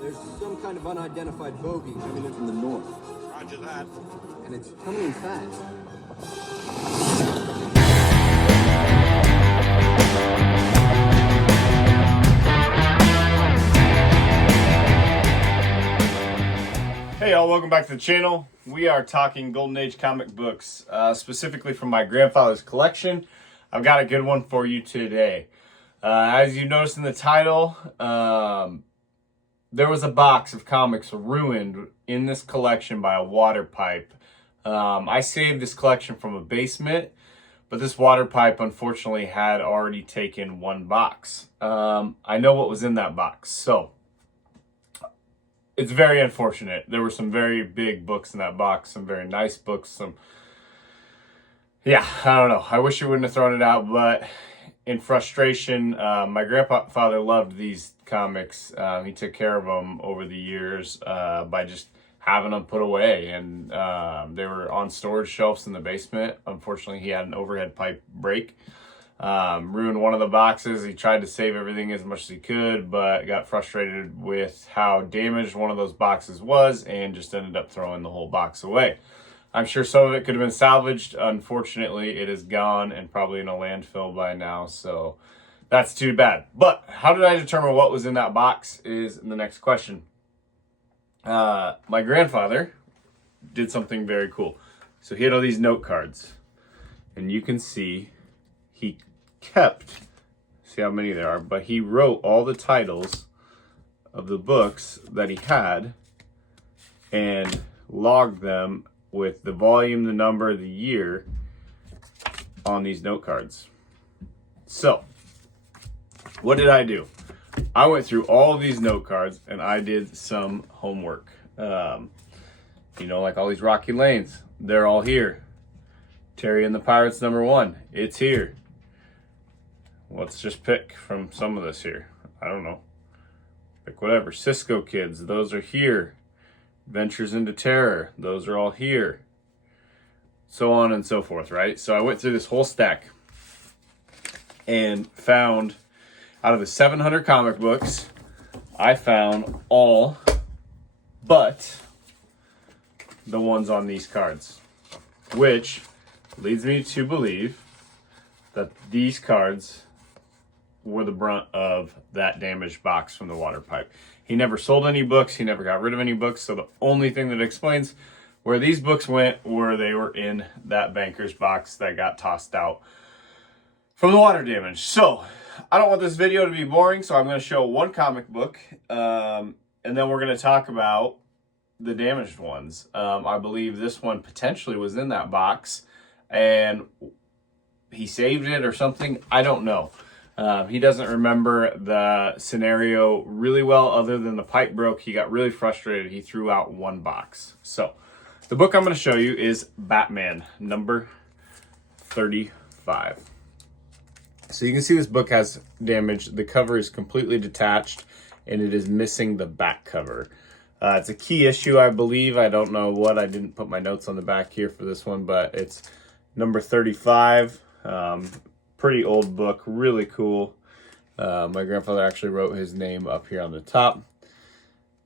There's some kind of unidentified bogey coming in from the north. Roger that. And it's coming in fast. Hey y'all, welcome back to the channel. We are talking Golden Age comic books, specifically from my grandfather's collection. I've got a good one for you today. As you noticed in the title, there was a box of comics ruined in this collection by a water pipe. I saved this collection from a basement, but this water pipe unfortunately had already taken one box. I know what was in that box, so it's very unfortunate. There were some very big books in that box, some very nice books, yeah, I don't know. I wish you wouldn't have thrown it out, but in frustration, my grandfather loved these comics. He took care of them over the years by just having them put away, and they were on storage shelves in the basement. Unfortunately, he had an overhead pipe break. Ruined one of the boxes. He tried to save everything as much as he could, but got frustrated with how damaged one of those boxes was and just ended up throwing the whole box away. I'm sure some of it could have been salvaged. Unfortunately, it is gone and probably in a landfill by now, so that's too bad. But how did I determine what was in that box is the next question. My grandfather did something very cool. So he had all these note cards, and you can see he kept, see how many there are, but he wrote all the titles of the books that he had and logged them with the volume, the number, the year on these note cards. So what did I do? I went through all of these note cards and I did some homework. You know, like all these Rocky Lanes, they're all here. Terry and the Pirates #1, it's here. Let's just pick from some of this here. I don't know. Pick whatever. Cisco Kids, those are here. Ventures into Terror, those are all here. So on and so forth, right? So I went through this whole stack and found, out of the 700 comic books, I found all but the ones on these cards, which leads me to believe that these cards were the brunt of that damaged box from the water pipe. He never sold any books. He never got rid of any books. So the only thing that explains where these books went were they were in that banker's box that got tossed out from the water damage. So I don't want this video to be boring, so I'm going to show one comic book, and then we're going to talk about the damaged ones. I believe this one potentially was in that box, and he saved it or something. I don't know. He doesn't remember the scenario really well, other than the pipe broke. He got really frustrated. He threw out one box. So the book I'm going to show you is Batman number 35. So you can see this book has damage. The cover is completely detached and it is missing the back cover. It's a key issue, I believe. I don't know what. I didn't put my notes on the back here for this one, but it's number 35. Pretty old book, really cool. My grandfather actually wrote his name up here on the top,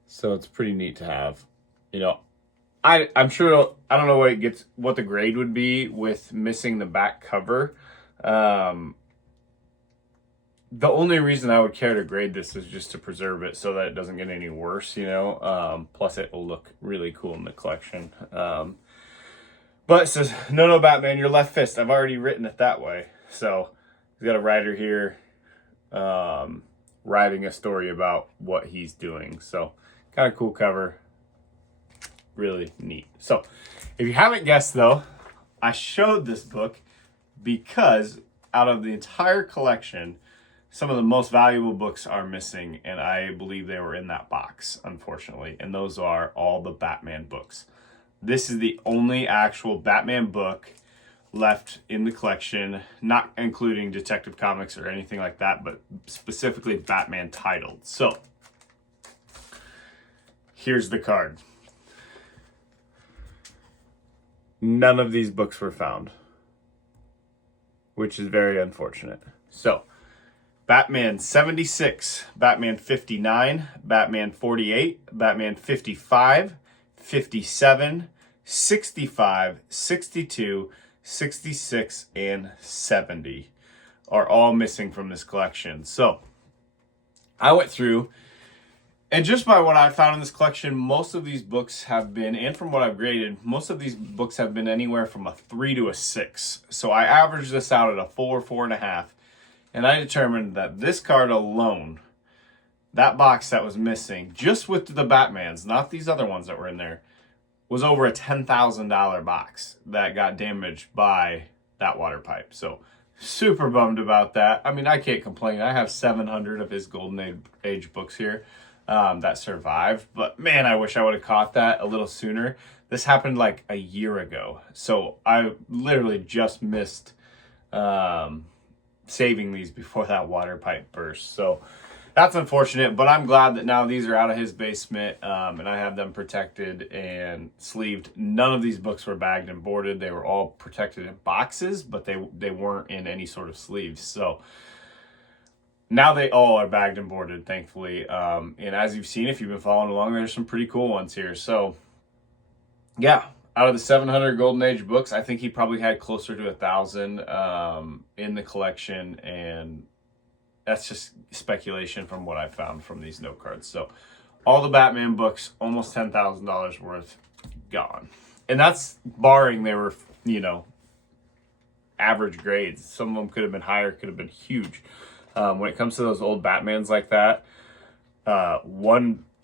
so it's pretty neat to have. You know, I'm sure, I don't know what the grade would be with missing the back cover. The only reason I would care to grade this is just to preserve it so that it doesn't get any worse, you know. Plus it will look really cool in the collection. But it says, no, Batman, your left fist. I've already written it that way. So he's got a writer here writing a story about what he's doing. So kind of cool cover. Really neat. So if you haven't guessed, though, I showed this book because out of the entire collection, some of the most valuable books are missing, and I believe they were in that box, unfortunately. And those are all the Batman books. This is the only actual Batman book left in the collection, not including Detective Comics or anything like that, but specifically Batman titled. So here's the card. None of these books were found, which is very unfortunate. So Batman 76, Batman 59, Batman 48, Batman 55, 57, 65, 62, 66, and 70 are all missing from this collection. So I went through, and just by what I found in this collection, most of these books have been, and from what I've graded, most of these books have been anywhere from a 3 to a 6. So I averaged this out at a 4, 4.5. And I determined that this card alone, that box that was missing, just with the Batmans, not these other ones that were in there, was over a $10,000 box that got damaged by that water pipe. So super bummed about that. I mean, I can't complain. I have 700 of his Golden Age books here that survived. But man, I wish I would have caught that a little sooner. This happened like a year ago. So I literally just missed saving these before that water pipe burst. So that's unfortunate, but I'm glad that now these are out of his basement, and I have them protected and sleeved. None of these books were bagged and boarded. They were all protected in boxes, but they weren't in any sort of sleeves. So now they all are bagged and boarded, thankfully. And as you've seen, if you've been following along, there's some pretty cool ones here. So yeah, out of the 700 Golden Age books, I think he probably had closer to 1,000 in the collection, and that's just speculation from what I found from these note cards. So all the Batman books, almost $10,000 worth, gone. And that's barring they were, average grades. Some of them could have been higher, could have been huge. When it comes to those old Batmans like that,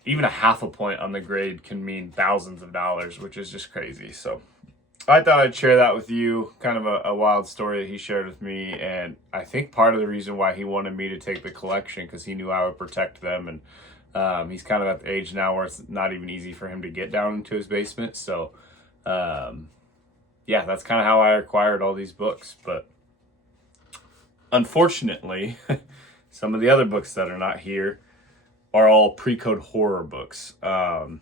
even a half a point on the grade can mean thousands of dollars, which is just crazy. So I thought I'd share that with you, kind of a wild story that he shared with me. And I think part of the reason why he wanted me to take the collection, because he knew I would protect them. And he's kind of at the age now where it's not even easy for him to get down into his basement. So yeah, that's kind of how I acquired all these books. But unfortunately, some of the other books that are not here are all pre-code horror books. I'm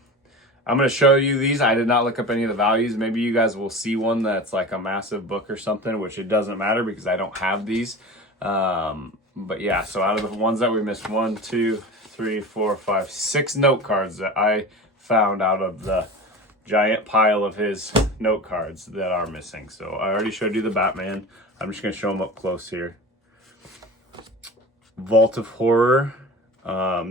going to show you these. I did not look up any of the values. Maybe you guys will see one that's like a massive book or something, which it doesn't matter because I don't have these. But yeah, so out of the ones that we missed, 1, 2, 3, 4, 5, 6 note cards that I found out of the giant pile of his note cards that are missing. So I already showed you the Batman. I'm just going to show them up close here. Vault of Horror.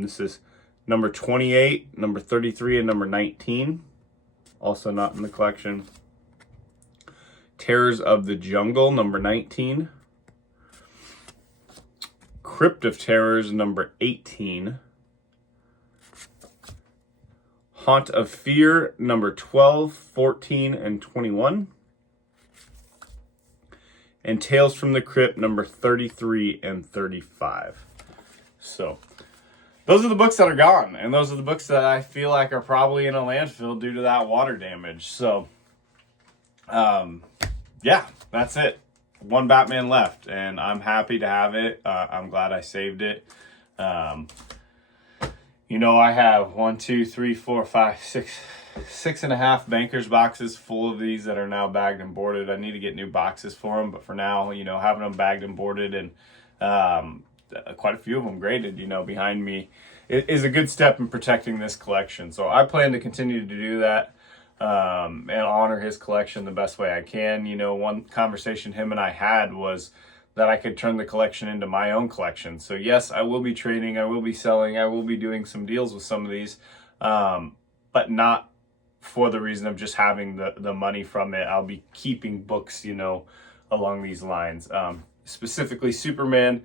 This is number 28, number 33, and number 19. Also not in the collection. Terrors of the Jungle, number 19. Crypt of Terrors, number 18. Haunt of Fear, number 12, 14, and 21. And Tales from the Crypt, number 33 and 35. So those are the books that are gone, and those are the books that I feel like are probably in a landfill due to that water damage. So, yeah, that's it. One Batman left, and I'm happy to have it. I'm glad I saved it. I have 1, 2, 3, 4, 5, 6 and a half Bankers boxes full of these that are now bagged and boarded. I need to get new boxes for them, but for now, having them bagged and boarded and quite a few of them graded, behind me, it is a good step in protecting this collection. So I plan to continue to do that and honor his collection the best way I can. One conversation him and I had was that I could turn the collection into my own collection. So yes, I will be trading, I will be selling, I will be doing some deals with some of these, but not for the reason of just having the money from it. I'll be keeping books, along these lines. Specifically Superman.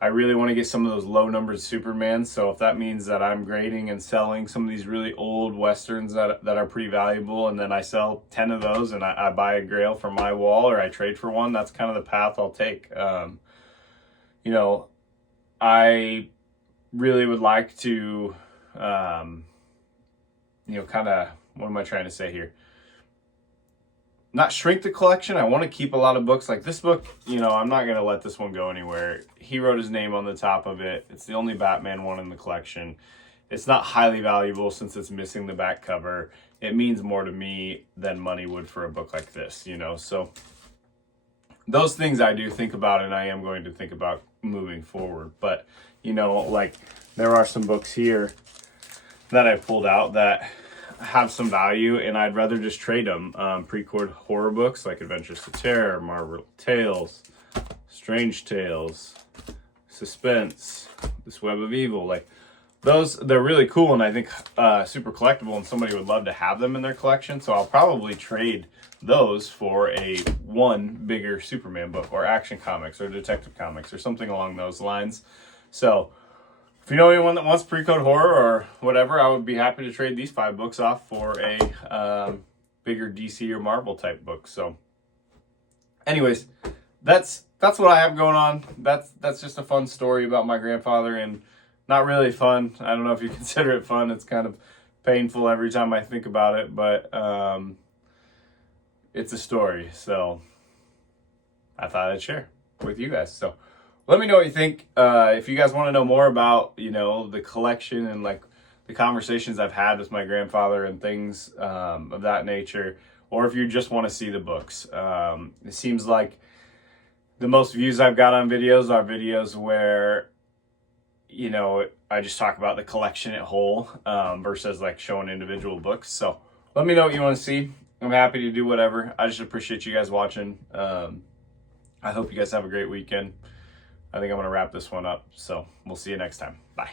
I really want to get some of those low numbered Supermans. So if that means that I'm grading and selling some of these really old Westerns that are pretty valuable, and then I sell 10 of those and I buy a Grail for my wall, or I trade for one, that's kind of the path I'll take. I really would like to, kind of, what am I trying to say here? Not shrink the collection. I want to keep a lot of books. Like this book, I'm not going to let this one go anywhere. He wrote his name on the top of it. It's the only Batman one in the collection. It's not highly valuable since it's missing the back cover. It means more to me than money would for a book like this, So those things I do think about, and I am going to think about moving forward. But, you know, like there are some books here that I pulled out that have some value, and I'd rather just trade them. Pre-cord horror books like Adventures to Terror, Marvel Tales, Strange Tales, Suspense, This Web of Evil, like those, they're really cool, and I think super collectible, and somebody would love to have them in their collection. So I'll probably trade those for a one bigger Superman book, or Action Comics, or Detective Comics, or something along those lines. So if you know anyone that wants pre-code horror or whatever, I would be happy to trade these 5 books off for a bigger DC or Marvel type book. So anyways, that's what I have going on. That's just a fun story about my grandfather, and not really fun. I don't know if you consider it fun. It's kind of painful every time I think about it, but it's a story, so I thought I'd share with you guys. So let me know what you think. If you guys want to know more about, you know, the collection and like the conversations I've had with my grandfather and things of that nature, or if you just want to see the books. It seems like the most views I've got on videos are videos where, you know, I just talk about the collection at whole versus like showing individual books. So let me know what you want to see. I'm happy to do whatever. I just appreciate you guys watching. I hope you guys have a great weekend. I think I'm going to wrap this one up. So we'll see you next time. Bye.